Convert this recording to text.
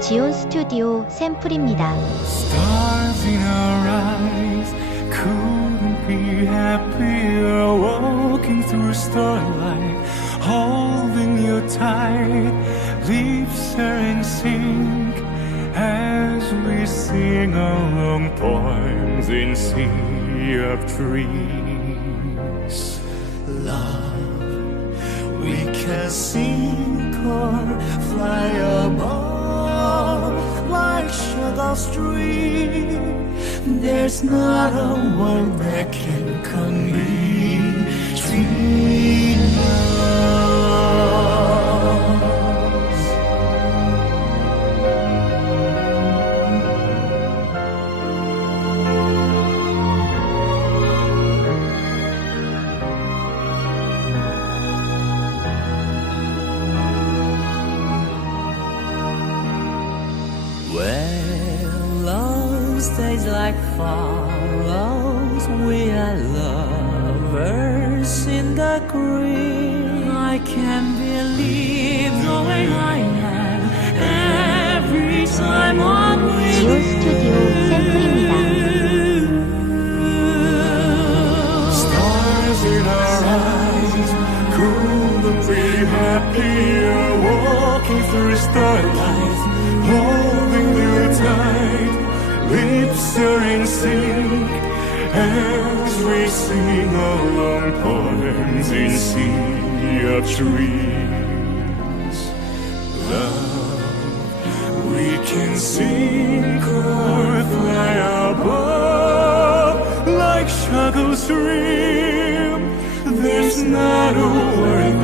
지온 스튜디오 샘플입니다. Stars in our eyes, couldn't be happier. Walking through starlight, holding you tight. Lips are in sync as we sing along poems in sea of trees. Love, we can sing or fly above like Chagall stream. There's not a word that can come between us. Stays like follows. We are lovers in the green. I can't believe the way I am every time I'm with 지온 스튜디오 샘플입니다. Stars in our eyes, couldn't be happier. Walking through starlight, holding you tight. Lips are in sync as we sing along poems in sea of trees. Love, we can sing or fly above like Chagall stream. There's not a word